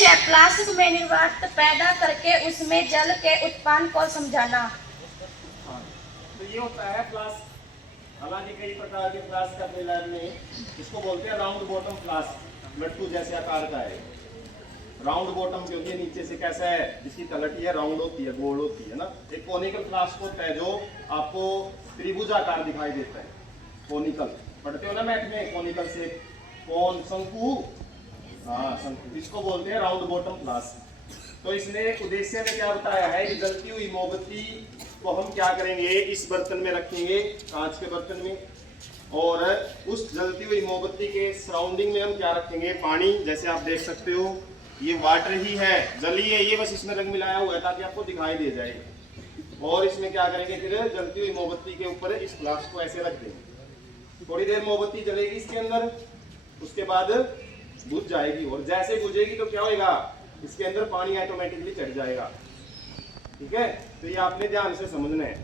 अवश्य फ्लास्क में निर्वात पैदा करके उसमें जल के उत्पादन को समझाना। हाँ, तो ये होता है फ्लास्क। हालांकि कई प्रकार के फ्लास्क अपने लैब में, इसको बोलते हैं राउंड बॉटम फ्लास्क, लट्टू जैसे आकार का है। राउंड बॉटम क्योंकि नीचे से कैसा है, जिसकी तलटी है राउंड होती है, गोल होती है ना। एक कोनिकल फ्लास्क होता है जो आपको त्रिभुज आकार दिखाई देता है, कोनिकल। पढ़ते हो ना मैथ में, कोनिकल से कौन, शंकु, हाँ शंकु, इसको बोलते हैं राउंड बॉटम फ्लास्क। तो इसने उद्देश्य में क्या बताया है कि जलती हुई मोमबत्ती को हम क्या करेंगे, इस बर्तन में रखेंगे, कांच के बर्तन में, और उस जलती हुई मोमबत्ती के सराउंडिंग में हम क्या रखेंगे, पानी। जैसे आप देख सकते हो ये वाटर ही है, जली है ये, बस इसमें रंग मिलाया हुआ है ताकि आपको दिखाई दे जाए। और इसमें क्या करेंगे, फिर जलती हुई मोमबत्ती के ऊपर इस फ्लास्क को ऐसे रख देंगे। थोड़ी देर मोमबत्ती जलेगी इसके अंदर, उसके बाद बुझ जाएगी, और जैसे बुझेगी तो क्या होगा, इसके अंदर पानी ऑटोमेटिकली चढ़ जाएगा। ठीक है, तो ये आपने ध्यान से समझना है।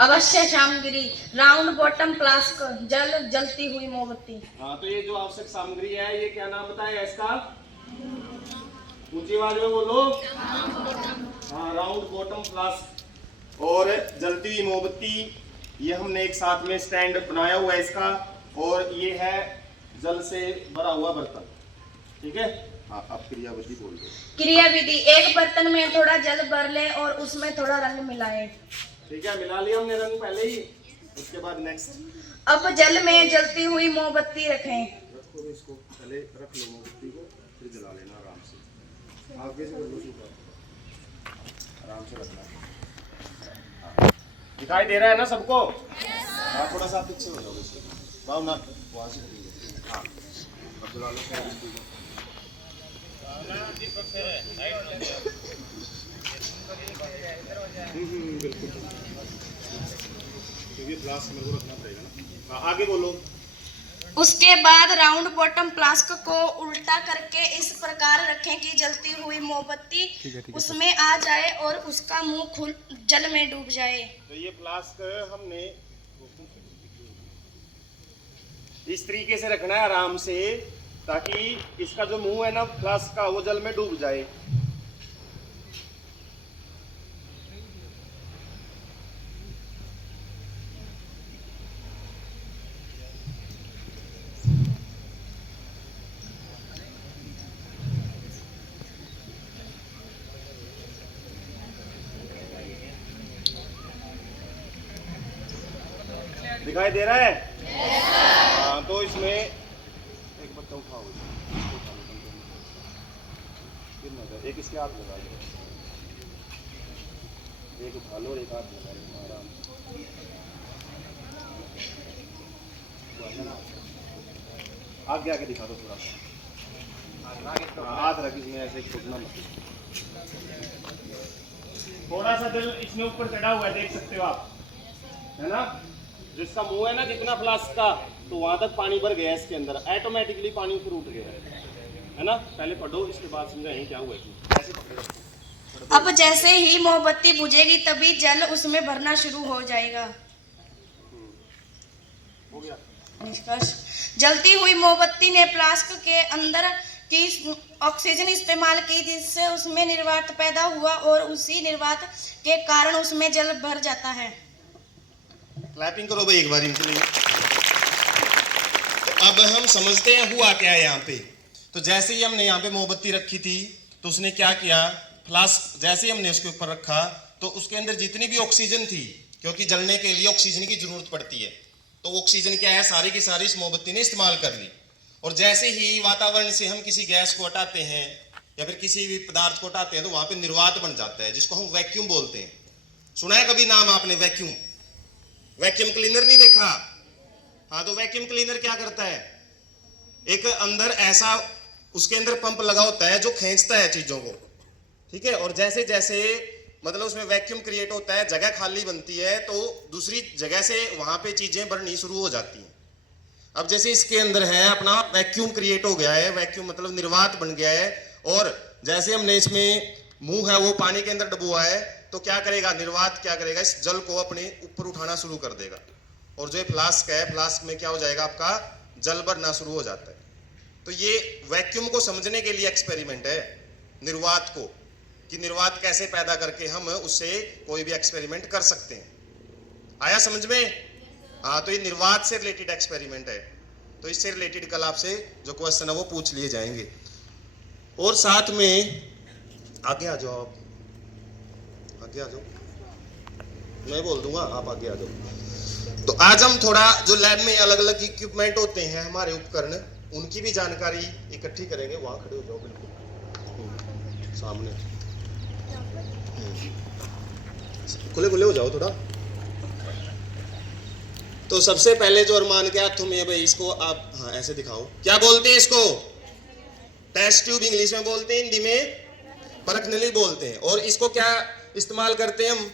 अवश्य सामग्री राउंड बॉटम फ्लास्क, जल जलती हुई मोमबत्ती। हाँ, तो ये जो आवश्यक सामग्री है, ये क्या नाम बताया इसका, ऊंची आवाज में बोलो। हाँ, राउंड बॉटम फ्लास्क और जलती हुई मोमबत्ती, ये हमने एक साथ में स्टैंड बनाया हुआ है इसका, और ये है जल से भरा हुआ बर्तन। ठीक है, हाँ अब क्रियाविधि बोल दो। क्रियाविधि, एक बर्तन में थोड़ा जल भर ले और उसमें थोड़ा रंग मिलाए। ठीक है, मिला लिया हमने रंग पहले ही। उसके बाद नेक्स्ट, अब जल में जलती हुई मोमबत्ती रखें। रखो इसको, पहले रख लो मोमबत्ती को, फिर जला लेना आराम से। आगे से कर लो, आराम से रखना। दिखाई दे रहा है ना सबको? हाँ, थोड़ा सा पीछे हो जाओ इसके, वाह ना, वहाँ से हाँ, अब जला लो मोमबत्ती को। बिल्कुल, क्योंकि फ्लास्क मेरे को रखना पड़ेगा ना। हाँ, आगे बोलो। उसके बाद राउंड बॉटम फ्लास्क को उल्टा करके इस प्रकार रखें कि जलती हुई मोमबत्ती उसमें आ जाए और उसका मुंह खुल जल में डूब जाए। तो ये फ्लास्क हमने इस तरीके से रखना है आराम से, ताकि इसका जो मुंह है ना फ्लास्क का, वो जल में डूब जाए। दिखाई दे रहा है? हाँ, तो इसमें एक बच्चा उठाओ, एक इसके हाथ लगा लो, एक उठा लो और एक हाथ लगा लो आराम से। आगे आगे दिखा दो थोड़ा सा, हाथ रख इसमें ऐसे छोड़ना मत। थोड़ा सा जल इसमें ऊपर चढ़ा हुआ है, देख सकते हो आप, है ना। जिसका मुंह है ना जितना फ्लास्क का, तो वहां तक पानी भर गया इसके अंदर, ऑटोमेटिकली पानी ऊपर उठ गया है ना। पहले पढ़ो, इसके बाद समझाएं क्या हुआ है। ऐसे पकड़ो। अब जैसे ही मोमबत्ती बुझेगी तभी जल उसमें भरना शुरू हो जाएगा। हो गया। निष्कर्ष, जलती हुई मोमबत्ती ने फ्लास्क के अंदर की ऑक्सीजन इस्तेमाल की, जिससे उसमें निर्वात पैदा हुआ और उसी निर्वात के कारण उसमें जल भर जाता है। क्लैपिंग करो भाई एक बार इनके लिए। तो अब हम समझते हैं हुआ क्या है यहाँ पे। तो जैसे ही हमने यहाँ पे मोमबत्ती रखी थी, तो उसने क्या किया, फ्लास्क जैसे ही हमने उसके ऊपर रखा, तो उसके अंदर जितनी भी ऑक्सीजन थी, क्योंकि जलने के लिए ऑक्सीजन की जरूरत पड़ती है, तो ऑक्सीजन क्या है, सारी की सारी इस मोमबत्ती ने इस्तेमाल कर ली। और जैसे ही वातावरण से हम किसी गैस को हटाते हैं या फिर किसी भी पदार्थ को हटाते हैं, तो वहां पे निर्वात बन जाता है, जिसको हम वैक्यूम बोलते हैं। सुना है कभी नाम आपने वैक्यूम? वैक्यूम क्लीनर नहीं देखा? हाँ, तो वैक्यूम क्लीनर क्या करता है, एक अंदर ऐसा उसके अंदर पंप लगा होता है जो खींचता है चीजों को। ठीक है, और जैसे जैसे मतलब उसमें वैक्यूम क्रिएट होता है, जगह खाली बनती है, तो दूसरी जगह से वहां पे चीजें बढ़नी शुरू हो जाती हैं। अब जैसे इसके अंदर है अपना वैक्यूम क्रिएट हो गया है, वैक्यूम मतलब निर्वात बन गया है, और जैसे हमने इसमें मुंह है वो पानी के अंदर डुबोआ है, तो क्या करेगा निर्वात, क्या करेगा, इस जल को अपने ऊपर उठाना शुरू कर देगा। और जो फ्लास्क है, फ्लास्क में क्या हो जाएगा, आपका जल भरना शुरू हो जाता है। तो तो ये वैक्यूम को समझने के लिए एक्सपेरिमेंट है, निर्वात को, कि निर्वात कैसे पैदा करके हम उससे कोई भी एक्सपेरिमेंट कर सकते हैं। आया समझ में? हाँ, तो ये निर्वात से रिलेटेड एक्सपेरिमेंट है, तो इससे रिलेटेड कल आपसे जो क्वेश्चन है वो पूछ लिए जाएंगे। और साथ में आगे आ जाओ, आप आगे आ जाओ, मैं बोल दूंगा, आप आगे आ जाओ। तो आज हम थोड़ा जो लैब में अलग अलग इक्विपमेंट होते हैं, हमारे उपकरण, उनकी भी जानकारी इकट्ठी करेंगे। वहां खड़े हो जाओ, बिल्कुल सामने, खुले खुले हो जाओ थोड़ा। तो सबसे पहले जो अरमान के हाथों में है भाई, इसको आप हाँ ऐसे दिखाओ, क्या बोलते हैं इसको? टेस्ट ट्यूब इंग्लिश में बोलते हैं, हिंदी में परखनली बोलते हैं। और इसको क्या इस्तेमाल करते हैं हम?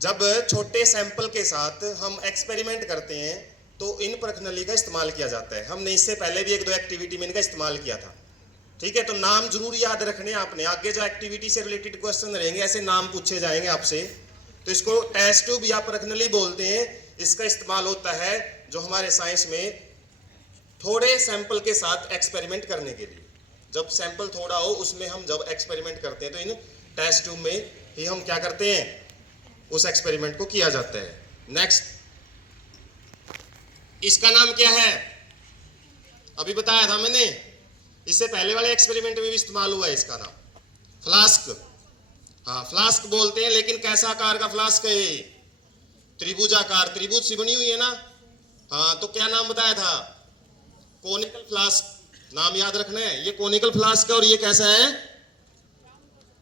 जब छोटे सैंपल के साथ हम एक्सपेरिमेंट करते हैं तो इन परखनली का इस्तेमाल किया जाता है। हमने इससे पहले भी एक दो एक्टिविटी में इनका इस्तेमाल किया था, ठीक है? तो नाम जरूर याद रखने आपने, आगे जो एक्टिविटी से रिलेटेड क्वेश्चन रहेंगे ऐसे नाम पूछे जाएंगे आपसे। तो इसको टेस्ट ट्यूब या परखनली बोलते हैं। इसका इस्तेमाल होता है जो हमारे साइंस में थोड़े सैंपल के साथ एक्सपेरिमेंट करने के लिए। जब सैंपल थोड़ा हो उसमें हम जब एक्सपेरिमेंट करते हैं तो इन टेस्ट ट्यूब में ही हम क्या करते हैं, उस एक्सपेरिमेंट को किया जाता है। नेक्स्ट, इसका नाम क्या है? अभी बताया था मैंने, इससे पहले वाले एक्सपेरिमेंट में भी इस्तेमाल हुआ है इसका नाम, फ्लास्क। हाँ, फ्लास्क बोलते हैं, लेकिन कैसा आकार का फ्लास्क है? त्रिभुजाकार, त्रिभुज से बनी हुई है ना। हाँ, तो क्या नाम बताया था? Conical flask. नाम याद रखना है, ये कोनिकल फ्लास्क है और ये कैसा है?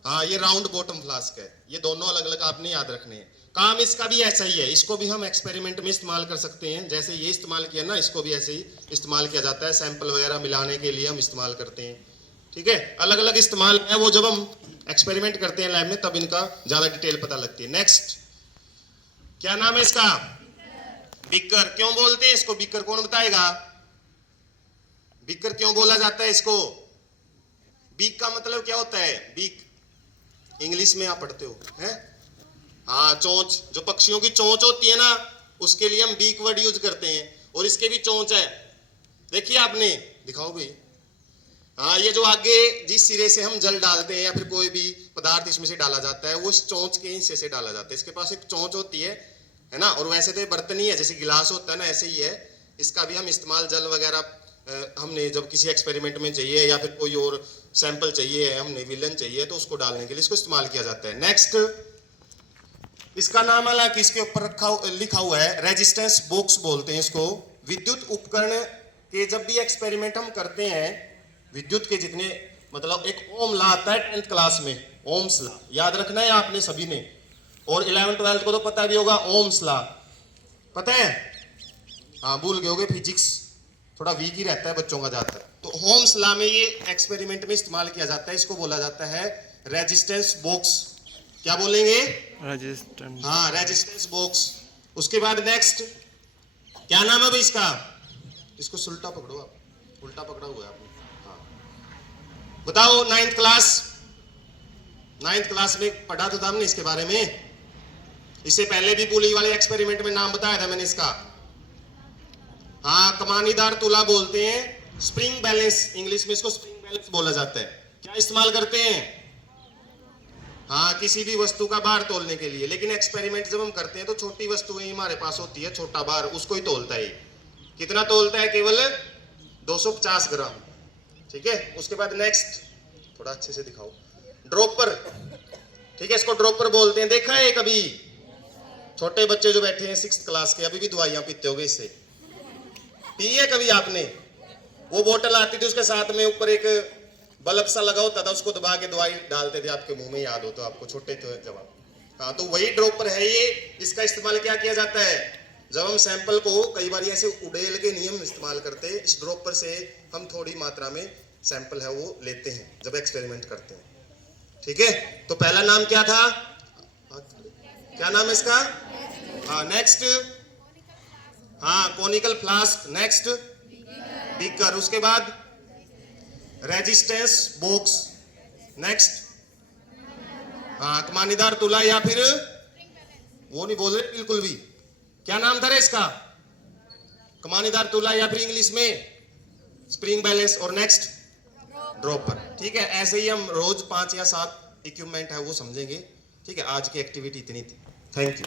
हाँ, ये राउंड बॉटम फ्लास्क है। ये दोनों अलग अलग आपने याद रखने हैं। काम इसका भी ऐसा ही है, इसको भी हम एक्सपेरिमेंट में इस्तेमाल कर सकते हैं। जैसे ये इस्तेमाल किया ना, इसको भी ऐसे ही इस्तेमाल किया जाता है, सैंपल वगैरह मिलाने के लिए हम इस्तेमाल करते हैं, ठीक है? अलग अलग इस्तेमाल है वो, जब हम एक्सपेरिमेंट करते हैं लैब में तब इनका ज्यादा डिटेल पता लगती है। नेक्स्ट, क्या नाम है इसका? बीकर। क्यों बोलते हैं इसको बीकर? कौन बताएगा? बीकर क्यों बोला जाता है इसको? बीक का मतलब क्या होता है? बीक इंग्लिश में आप पढ़ते हो, हैं? हाँ, चोंच, जो पक्षियों की चोंच होती है ना, उसके लिए हम बीक वर्ड यूज करते हैं। और इसके भी चोंच है, देखिए आपने, दिखाओ भाई। हाँ, ये जो आगे जिस सिरे से हम जल डालते हैं या फिर कोई भी पदार्थ इसमें से डाला जाता है, वो इस चोंच के हिस्से से डाला जाता है। इसके पास एक चोंच होती है ना। और वैसे तो ये बर्तन ही है, जैसे गिलास होता है ना, ऐसे ही है। इसका भी हम इस्तेमाल जल वगैरह हमने जब किसी एक्सपेरिमेंट में चाहिए या फिर कोई और सैंपल चाहिए, हमने विलन चाहिए, तो उसको डालने के लिए इसको इस्तेमाल किया जाता है। नेक्स्ट, इसका नाम हालांकि इसके ऊपर लिखा हुआ है, रेजिस्टेंस बॉक्स बोलते हैं इसको। विद्युत उपकरण के जब भी एक्सपेरिमेंट हम करते हैं, विद्युत के जितने, मतलब एक ओम लॉ आता है 10th क्लास में, ओम्स लॉ याद रखना है आपने सभी ने। और 11th 12th को तो पता भी होगा, ओम्स लॉ पता है? हाँ, भूल गए होगे, फिजिक्स थोड़ा वीक ही रहता है बच्चों का ज्यादातर। तो ओम्स लॉ में ये एक्सपेरिमेंट में इस्तेमाल किया जाता है। इसको बोला जाता है रेजिस्टेंस बॉक्स। क्या बोलेंगे? रेजिस्टेंस। हाँ, रेजिस्टेंस बॉक्स। उसके बाद नेक्स्ट, क्या नाम है भाई इसका? इसको उल्टा पकड़ो आप, उल्टा पकड़ा हुआ है आपने। हाँ, बताओ। 9th क्लास में पढ़ा तो था हमने इसके बारे में। इससे पहले भी पुली वाले एक्सपेरिमेंट में नाम बताया था मैंने इसका। हाँ, कमानीदार तुला बोलते हैं, स्प्रिंग बैलेंस, इंग्लिश में इसको स्प्रिंग बैलेंस बोला जाता है। क्या इस्तेमाल करते हैं? हाँ, किसी भी वस्तु का भार तोलने के लिए। लेकिन एक्सपेरिमेंट जब हम करते हैं तो छोटी वस्तुएं हमारे पास होती है, छोटा भार, उसको ही तोलता है। कितना तोलता है? केवल 250 ग्राम, ठीक है? उसके बाद नेक्स्ट, थोड़ा अच्छे से दिखाओ, ड्रॉपर, ठीक है? इसको ड्रॉपर बोलते हैं। देखा है कभी छोटे बच्चे जो बैठे हैं 6th क्लास के, अभी भी दवाइयां पीते होगे इससे, पी है कभी आपने? वो बोतल आती थी, उसके साथ में ऊपर एक बल्ब सा लगा होता था, उसको दबा के दवाई डालते थे आपके मुंह में, याद हो तो आपको, छोटे थे जब। हाँ, तो वही ड्रॉपर है ये। इसका इस्तेमाल क्या किया जाता है? जब हम सैंपल को कई बार ऐसे उड़ेल के नियम इस्तेमाल करते हैं, इस ड्रॉपर से हम थोड़ी मात्रा में सैंपल है वो लेते हैं जब एक्सपेरिमेंट करते हैं, ठीक है? तो पहला नाम क्या था? क्या नाम है इसका? हाँ, नेक्स्ट, हाँ, कोनिकल फ्लास्क। Next, beaker. उसके बाद रेजिस्टेंस बॉक्स। नेक्स्ट, हाँ, कमानीदार तुला या फिर वो नहीं बोल रहे बिल्कुल भी। क्या नाम था रे इसका? कमानीदार तुला या फिर इंग्लिश में स्प्रिंग बैलेंस और नेक्स्ट ड्रॉपर। ठीक है, ऐसे ही हम रोज 5 या 7 इक्विपमेंट है वो समझेंगे। ठीक है, आज की एक्टिविटी इतनी थी। Thank you.